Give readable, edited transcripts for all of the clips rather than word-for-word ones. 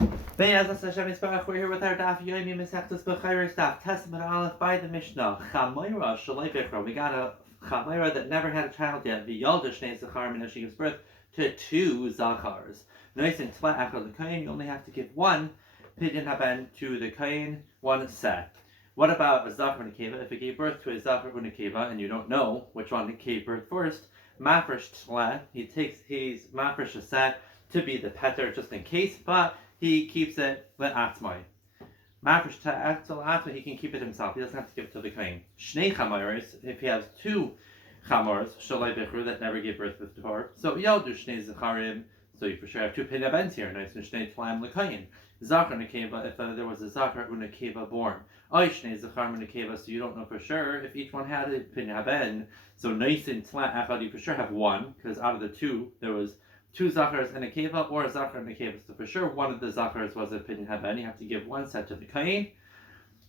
Be'ezras Hashem Yisparach, we're here with our daf Yomi Meseches Bechoros daf Testament Aleph by the Mishnah. Chamayra Shalei Bechra. We got a Chamayra that never had a child yet. V'yalda Shnei Zacharim, and she gives birth to two Zachars. Nois in Tla Echad the Kohen. You only have to give one pidyon haben to the Kohen, one set. What about a Zachar and a Keva? If it gave birth to a Zachar and a Keva, and you don't know which one gave birth first, Mafresh Tla, he's Mafresh a set to be the petter just in case, but he keeps it le'atzmai. Mafresh ta'atzal, he can keep it himself. He doesn't have to give it to the kohen. Shnei chamayros, if he has two chamors, shalai bechru, that never gave birth before. So yaldu shnei zacharim, so you for sure have two pinabens here. Nice and shnei tlaim lekoyin. Zachar nekeva, if there was a zachar unekeva born. Oy shnei zacharim unekeva, so you don't know for sure if each one had a pinaben. So nice and tla echad, you for sure have one, because out of the two there was two zachars and a keva, or a zachar and a keva. So for sure, one of the zachars was a pidyon haben. You have to give one set to the kohen.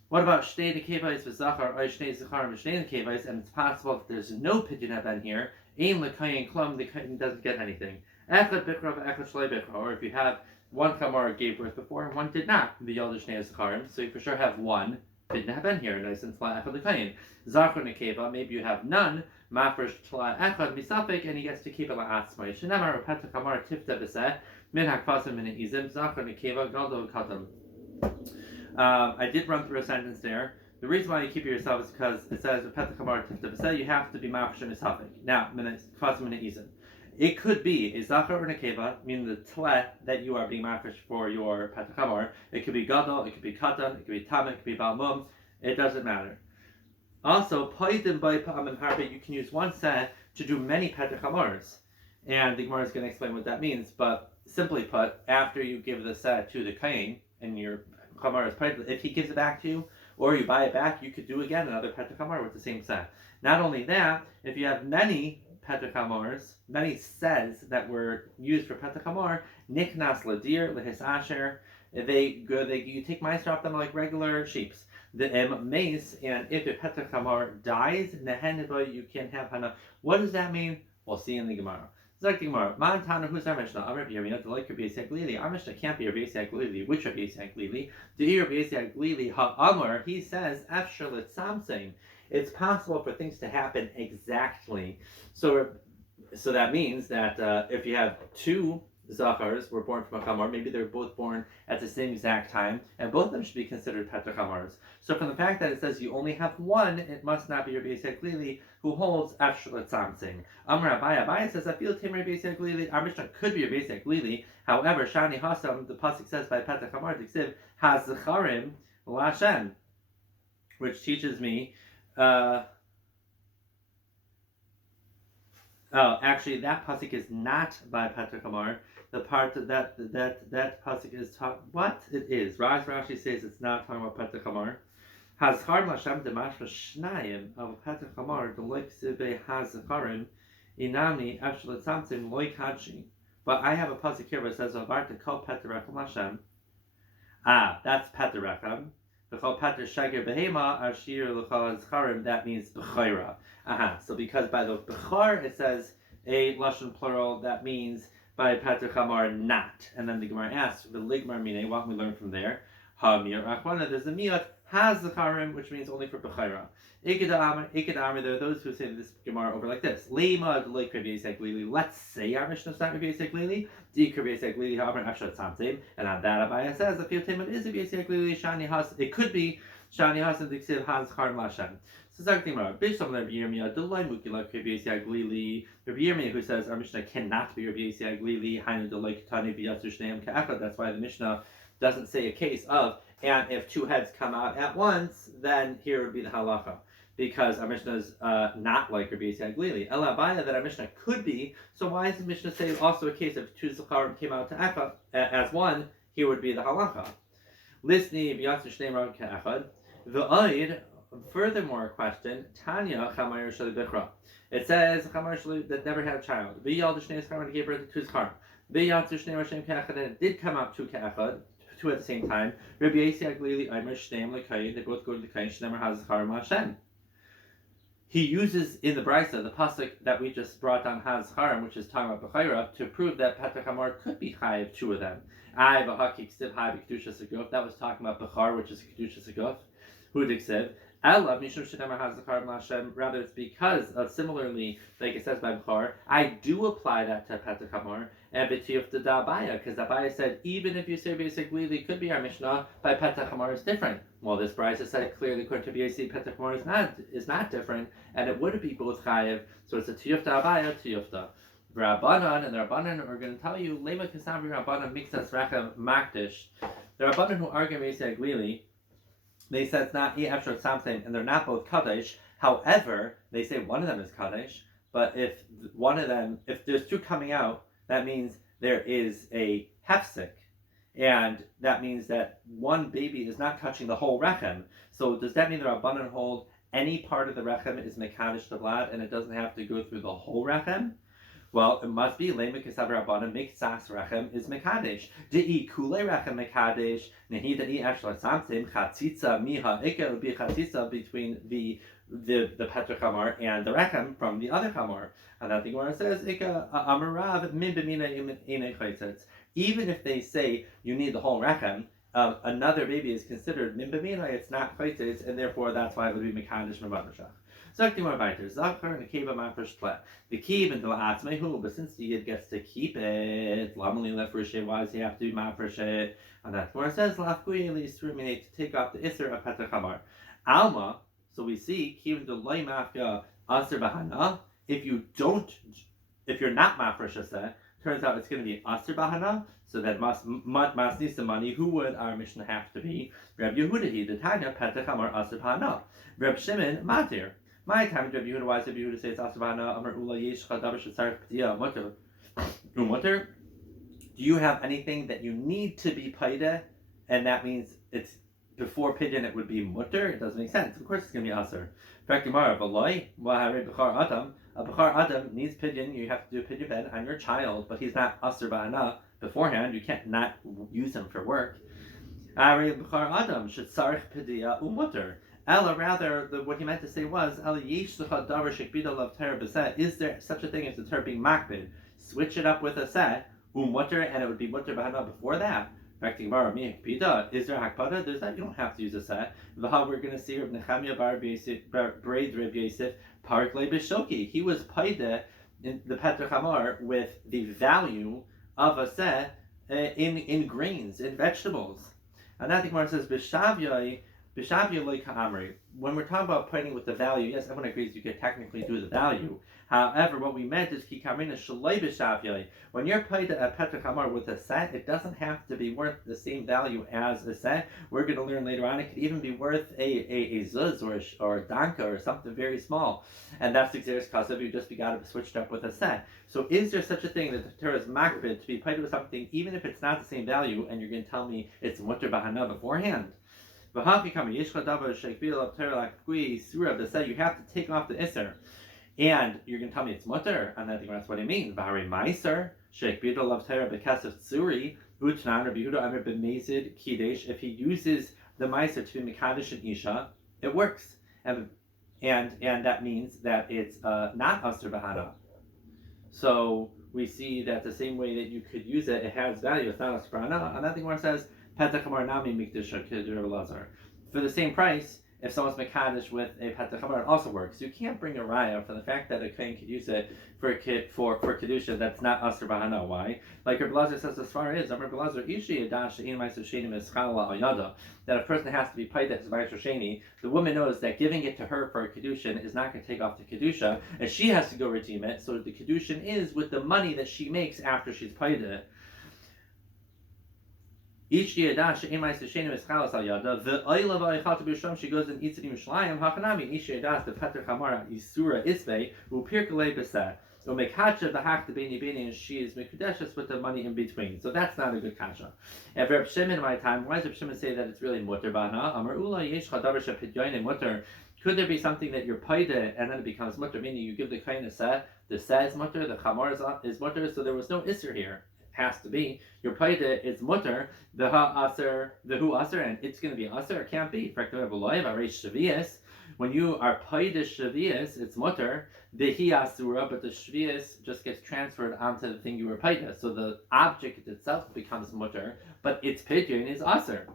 What about shtei nekevais for zachar, or shtei zacharim shtei nekevais? And it's possible that there's no pidyon haben here. Ein lekohen klum, the kohen doesn't get anything. Echad bikra echad shlei bikra. Or if you have one chamor gave birth before and one did not, the yalda shnei zacharim. So you for sure have one pidyon haben here. Nice and tla echad lekohen. Zachar nekeva, maybe you have none. Mafresh tla echad misafik, and he gets to keep it la'atzmai. Shenamar repeta kamar tifta b'seh min hakvasim min izim zachar nekeva galdo katam. I did run through a sentence there. The reason why you keep it yourself is because it says repeta kamar tifta b'seh. You have to be mafresh misafik. Now min hakvasim min izim. It could be a zachar or nekeva, meaning the tle that you are being mafresh for your peta kamar. It could be gadol, it could be katan, it could be tam, it could be balmum. It doesn't matter. Also, poidim by pa'amim harbe, you can use one set to do many petachamars. And the Gemara is going to explain what that means, but simply put, after you give the set to the kohen, and your chamar is poidim, if he gives it back to you, or you buy it back, you could do again another petachamar with the same set. Not only that, if you have many petachamars, many sets that were used for petachamar, niknas ladir, lehis asher, you take meister off them like regular sheeps. The mace, and if a petachamar dies, neheneba, you can't have hana. What does that mean? We'll see in the Gemara. Zak the Gemara. Ma'antana, who's our Mishnah? Amr B'Yamina, the like Rabbi Yisrael Glili. Our Mishnah can't be Rabbi Yisrael Glili. Which Rabbi Yisrael Glili? The Rabbi Yisrael Glili ha'amar. He says, Afshar l'tzamsein. It's possible for things to happen exactly. So that means that if you have two zachars were born from a chamar, maybe they're both born at the same exact time, and both of them should be considered petachamars. So from the fact that it says you only have one, it must not be Rabbi Yisrael Glili, who holds afshar l'tzamsein. Amar Abaya says, I feel Tim Rabbi Yisrael Glili. Our Mishnah could be Rabbi Yisrael Glili. However, Shani Hasam, the pasuk says by petachamar, Diksiv has zacharim l'Hashem, which teaches me. Actually, that pasuk is not by petachamar. The part that pasuk is taught, what it is. Rashi says it's not talking about petachamar. Hazchar Lashem demashma shnayim of petachamar the loik sibe hazcharim inami afshel tzamtzim loik hadshi. But I have a pasuk here where it says avarta kol petarecham Lashem. That's petarecham. The kol petar shager behema ashir l'chol hazcharim. That means bechayra. So because by the bechar it says a lashon plural, that means by petachamar not. And then the Gemara asks, the ligmar mine, what we learn from there? Hamir achwana, there's a miyot has zacharim, which means only for bechayra. Iked amar, there are those who say this Gemara over like this. Leima like Rabbi Yisrael Glili. Let's say our Mishnah is not Rabbi Yisrael Glili. Di Rabbi Yisrael Glili, however, afshar tzamtzim. And on that Abaya says, a few time it is Rabbi Yisrael Glili. Shani has. It could be Shani has and Diksiv has charim Lashem. So Zak the Gemara, based on Rabbi Yirmiyah, delay mukila Rabbi Yisrael Glili. Rabbi Yirmiyah, who says our Mishnah cannot be Rabbi Yisrael Glili. Hainu delay katani b'yatzu shneim ka'echad. That's why the Mishnah doesn't say a case of, and if two heads come out at once, then here would be the halacha. Because our Mishnah is not like Rabbi Yisrael Glili. Ela Abaya, that our Mishnah could be, so why does the Mishnah say also a case of two zacharim came out to echad as one, here would be the halacha. Lisni b'yatzu shneim rav ka'echad. V'oid, furthermore question, Tanya chamayr shali bechra. It says chamayr shali that never had a child. V'yal d'shnei zacharim, and gave birth to two zacharim. V'yatzu shnei rashem ka'echad, and it did come out two ka'echad, two at the same time. Rabbi Yisrael Glili, Aimer Shneim L'Kayin, they both go to the Kayin, Shneimar HaZacharim Hashem. he uses in the Brisa the pasuk that we just brought on Haz Haram, which is talking about Bechoros, to prove that Petach Hamor could be chayiv two of them. I v'haki ksiv hai b'kedusha seguf. That was talking about Bechor, which is kedusha seguf. Who diksiv? Ella mishum shenemar Haz Haram Lashem. Rather, it's because similarly, like it says by Bechor, I do apply that to Petach Hamor and b'tiyuf to Abaya, because Abaya said even if you say basically they could be our Mishnah by Petach Hamor is different. Well, this Brisa said clearly according to BAC Petach Hamor is not different, and it would be both chayiv. So it's a tiyufta abaya tiyufta. Rabbanan, and the Rabbanan are going to tell you lema kasavri Rabbanan mixas rechem makdish. The Rabbanan who argue Meseches Glili, they said it's not after something, and they're not both kadesh. However, they say one of them is kadesh. But if one of them, if there's two coming out, that means there is a hefsek. And that means that one baby is not touching the whole rechem. So does that mean the Rabbanan hold any part of the rechem is mekadesh the blood and it doesn't have to go through the whole rechem? Well, it must be leime kesav Rabbanan miktsas rechem is mekadesh. Dei kule rechem mekadesh nehi dei ashla samtim chatzitza miha ika would be chatzitza between the Petach Hamor and the rechem from the other Hamor. And that the Gemara says ika amarav min b'mina ine chaytzitz. Even if they say you need the whole rechem, another baby is considered min b'mina, it's not chaytzitz, and therefore that's why it would be mekadesh mevadershach. Zakti more weiter. Zachar and kiva mafresh tle. The kib and the la'atzmehu, but since the yid gets to keep it, lamali lefreshe, why does he have to be mafresh it? And that's where it says lafkui at least ruminate to take off the isser of Petach Hamor. Alma. So we see kib and the loy mafya aser bahana. If you're not mafresh aseh, turns out it's going to be aser bahana. So that masnisa money. Who would our Mishnah have to be? Reb Yehuda, the Tanya Petach Hamor aser bahana. Reb Shimon matir. My time, Reb Yehuda, why does Reb Yehuda say it's aser bahana? Amar ula yesh chadav shetzarich p'tiyah mutter. Mutter. Do you have anything that you need to be paida, and that means it's before pidyon it would be mutter? It doesn't make sense. Of course it's going to be aser. Fact Gemara, v'loy v'harei b'char adam. A b'char adam needs pidyon. You have to do a pidyon ben on your child, but he's not aser bahana beforehand. You can't not use him for work. Harei b'char adam shetzarich p'tiyah umutter. Ella, rather, what he meant to say was, is there such a thing as the term being makbid? Switch it up with a set, mutter, and it would be mutter bahana before that. Back to Gemara, is there hakpada? There's that, you don't have to use a set. V'ha, we're going to see Reb Nechemia bar Braid Reb Yosef, Parak Le Bishoki. He was paida in the Petach Hamor with the value of a set in grains, in vegetables. And that the Gemara says, B'shavyai, when we're talking about pointing with the value, yes, everyone agrees you could technically do the value. However, what we meant is kikamina shalei b'shavyai. When you're paid a Petach Hamor with a set, it doesn't have to be worth the same value as a set. We're going to learn later on it could even be worth a zuz or a danka or something very small, and that's the xeris kasav. You just got to switched up with a set. So, is there such a thing that the Torah is makbid to be paid with something even if it's not the same value, and you're going to tell me it's mutter bahana beforehand? You have to take off the isser, and you're going to tell me it's mutter, and I think that's what I mean. If he uses the meiser to be mekadesh and isha, it works, and that means that it's not aser bahana. So we see that the same way that you could use it, it has value. It's not aser bahana, and that thing where it says. For the same price, if someone's mekadesh with a Petach Hamor, it also works. You can't bring a raya for the fact that a kohen could use it for kedusha that's not aser bahana. Why? Like Reb Elazar says, as far as Reb Elazar that a person has to be paid his ma'aser sheni. The woman knows that giving it to her for a kedushin is not going to take off the kedusha, and she has to go redeem it. So the kedushin is with the money that she makes after she's paid it. Each yada she'emai seshenu is chalas al yada. The oil of aichatu b'sham she goes and eats it in Yerushalayim. Hachanami each yada the Petach Hamor isura isvei upirkalei b'seh. So mekacha b'hak the beni beni, and she is mekudeshes with the money in between. So that's not a good kasha. And Reb Shimon in my time, why does Reb Shimon say that it's really mutter bana? Amar ula yesh chadavar shepidyoyin mutter. Could there be something that you're paida and then it becomes mutter, meaning you give the kohen a set, the set is mutter, the chamor is mutter, so there was no isser here. Has to be your paida is mutter, the hu aser, and it's going to be aser. It can't be. When you are paidish shvius, it's mutter. The hi asura, but the shvius just gets transferred onto the thing you were paida. So the object itself becomes mutter, but its pidyon is aser.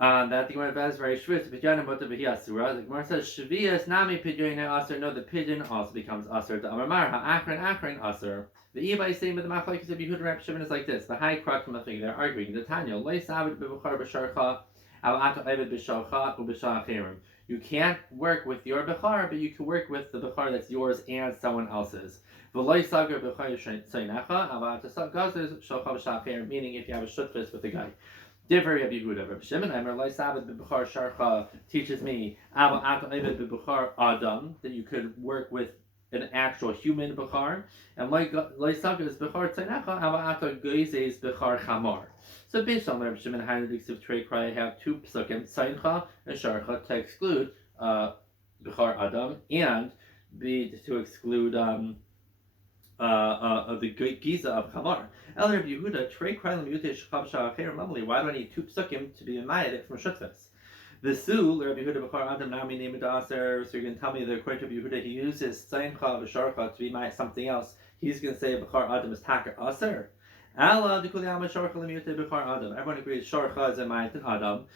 That the Gemara is very shvius. Pidyon mutter v'hi asura. The Gemara says shvius nami pidyon aser. No, the pidyon also becomes aser. The amar akron aser. The Ibai saying with the machlokes of Yehuda Reb Shimon is like this: the high crux from the thing they're arguing. The Tanya loy savid b'buchar b'sharcha. You can't work with your Bechar, but you can work with the Bechar that's yours and someone else's. Meaning, if you have a shutfis with a guy. Divrei Rabbi Yehuda, Reb Shimon, Loy Sabbath B'Bechar Sharcha teaches me that you could work with an actual human Bechar, and Loy Saga is Bechar Tzainacha, Ata Geizes Bechar Chamar. So based on Reb Shimon Heinrich of Trey Cry, I have two psukim, Tzaincha and Sharcha, to exclude Bechar Adam, and to exclude of the Giza of Chamar. El Reb Yehuda, Trey Cry Lemute Shchav Sha'acher Mamli. Why do I need two psukim to be Mayed from Shutfis? The Sul, Rabbi Yehuda Bechar Adam Nami named Aser. So you're going to tell me that according to Rabbi Yehuda, he uses Tzaincha V'Sharcha to be something else. He's going to say Bechar Adam is Taka Aser. Allah Dikuli Ama Sharcha Lemute Bechar Adam. Everyone agrees Sharcha is a Mayatin Adam.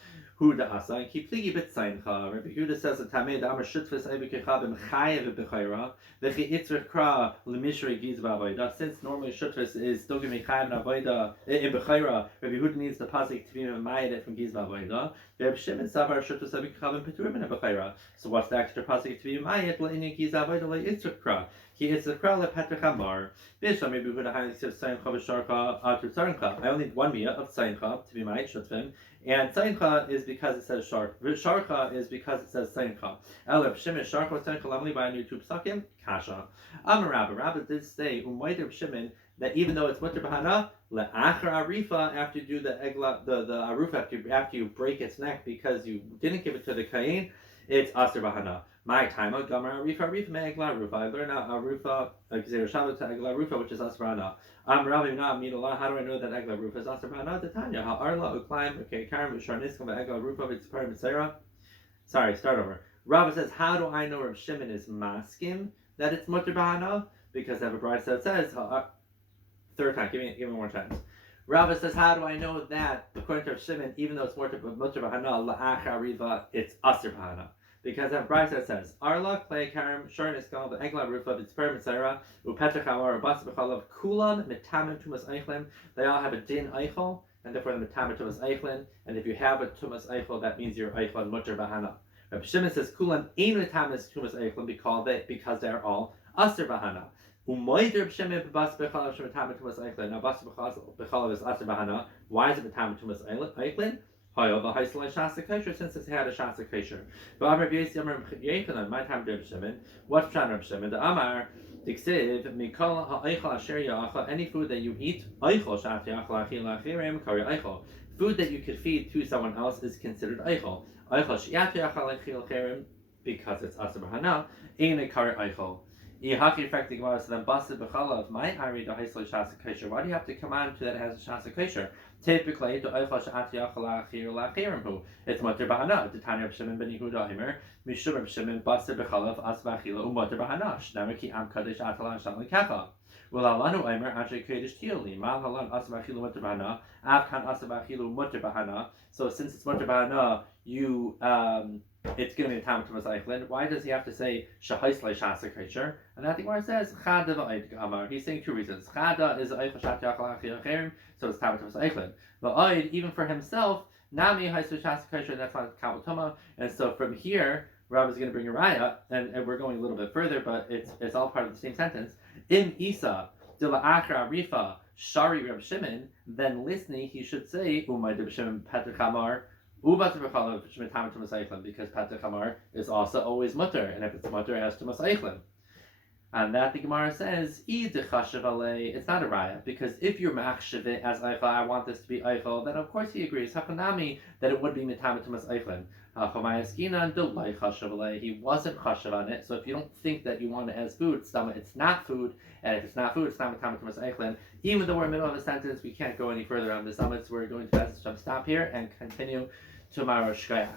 Huda Asa and keep pligi bit Tzaincha. Rabbi Yehuda says that Tamei Amar Shutfis Eibikecha B'Mechayev B'Chayra V'Chi Itzrich Kra L'Mishrei Giz B'Avoda. Since normally Shutfis is still giving Mechayev B'Avoda in B'Chayra, Rabbi Yehuda needs the pasuk to be Mayed from Giz B'Avoda. Rabbi Shimon Savar Shutfis Eibikecha B'Peturim in B'Chayra. So what's the extra pasuk to be Mayed? L'Inyan Giz B'Avoda L'Itzrich Kra. He is the Kra L'Petrich Amar. Bisham Rabbi Yehuda Hainich says Tzaincha V'Sharcha Atu Tzaincha. I only need one miyah of Tzaincha to be Mayed Shutfim. And Tzaincha is because it says Sharcha. Sharcha is because it says Tzaincha. Elab Shimon Sharcha Tzaincha Lamli by a new tube psukim Kasha. Rabbi did say Reb Shimon that even though it's mutter b'hana le'achar arifa, after you do the egla the arufa after you break its neck because you didn't give it to the kain, it's aser b'hana. My time of Gamar Arifa me egla arufa. I learned arufa Gzeir Shabbat to egla arufa, which is aser b'hana. Rabbi not mean Allah. How do I know that egla arufa is aser b'hana? The Tanya ha'arla uklaim okay karim usharniskum egla arufa v'tzipar mitzera. Sorry, start over. Rabbi says, how do I know Reb Shimon is maskim that it's mutter b'hana? Because I have a bride that says third time. Give me one more chance. Rabbi says, how do I know that according to Reb Shimon, even though it's mutter b'hana la'achar riva, it's aser b'hana? Because I have a bride that says arla klei karim shor niskal the egla rufa v'tzper mitzera u'petrach amar bas b'chalav kulan mitamim tumas eichlin. They all have a din eichel, and therefore the mitamim tumas eichlin. And if you have a tumas eichel, that means you're eichel mutter b'hana. Reb Shimon says kulan ein mitamim tumas eichlin because they're all aser b'hana. Umoid Reb Shimon b'bas b'chalav shemitamim tumas eichlin. Now bas b'chalav is aser b'hana. Why is it mitamim tumas eichlin? Since it's had a shasa kosher. But my time Reb Shimon. What's Pshat Reb Shimon? The Amar Diksiv Mikol ha'eichel asher ya'achal. Any food that you eat, eichel shat ya'achal achil achirim kari eichel. Food that you could feed to someone else is considered eichel. Eichel shat ya'achal achil achirim because it's aser b'hana. Ein a kari eichel. Yihaki effective Gemara. So then basid b'chalav. My Ari the haisel shasa kosher. Why do you have to come on to that it has a shasa kosher? Typically, the eichel shat yachal achir lachirim it's mutter b'hana. The Tanya Reb Shimon ben Yehuda Imer Mishum Reb Shimon basid b'chalav as b'achila u'mutter b'hana. Shnemer ki am kadosh atalan shalom kacha. Well, alanu Imer anshe kodesh tioli mal halan as b'achila mutter b'hana. Av kan as b'achila mutter b'hana. So since it's mutter b'hana, you it's going to be a time to Eichlin. Why does he have to say Shahaisle Shasa Kosher? And I think where it says Chada v'Oid Amar, he's saying two reasons. Chada is Eichel Shat Yachal Achir Achirim, so it's time to Eichlin. But Oid, even for himself, Nami Haisle Shasa Kosher, that's not Kabbalah Toma. And so from here, Rav is going to bring a raya, and we're going a little bit further, but it's all part of the same sentence. In Isa, Dila Achra Rifa, Shari Reb Shimon, then listening, he should say Umay Reb Shimon Petr Chamar. Because Patach Hamar is also always mutter, and if it's mutter, it has to Masayichlin. And that the Gemara says, it's not a raya, because if you're machshavit as eichel, I want this to be eichel, then of course he agrees, hakanami, that it would be mitamet Masayichlin. He wasn't chashav on it, so if you don't think that you want it as food, it's not food, and if it's not food, it's not mitamet Masayichlin. Even though we're in the middle of a sentence, we can't go any further on this summit, so we're going to stop here and continue tomorrow. Shkoyach.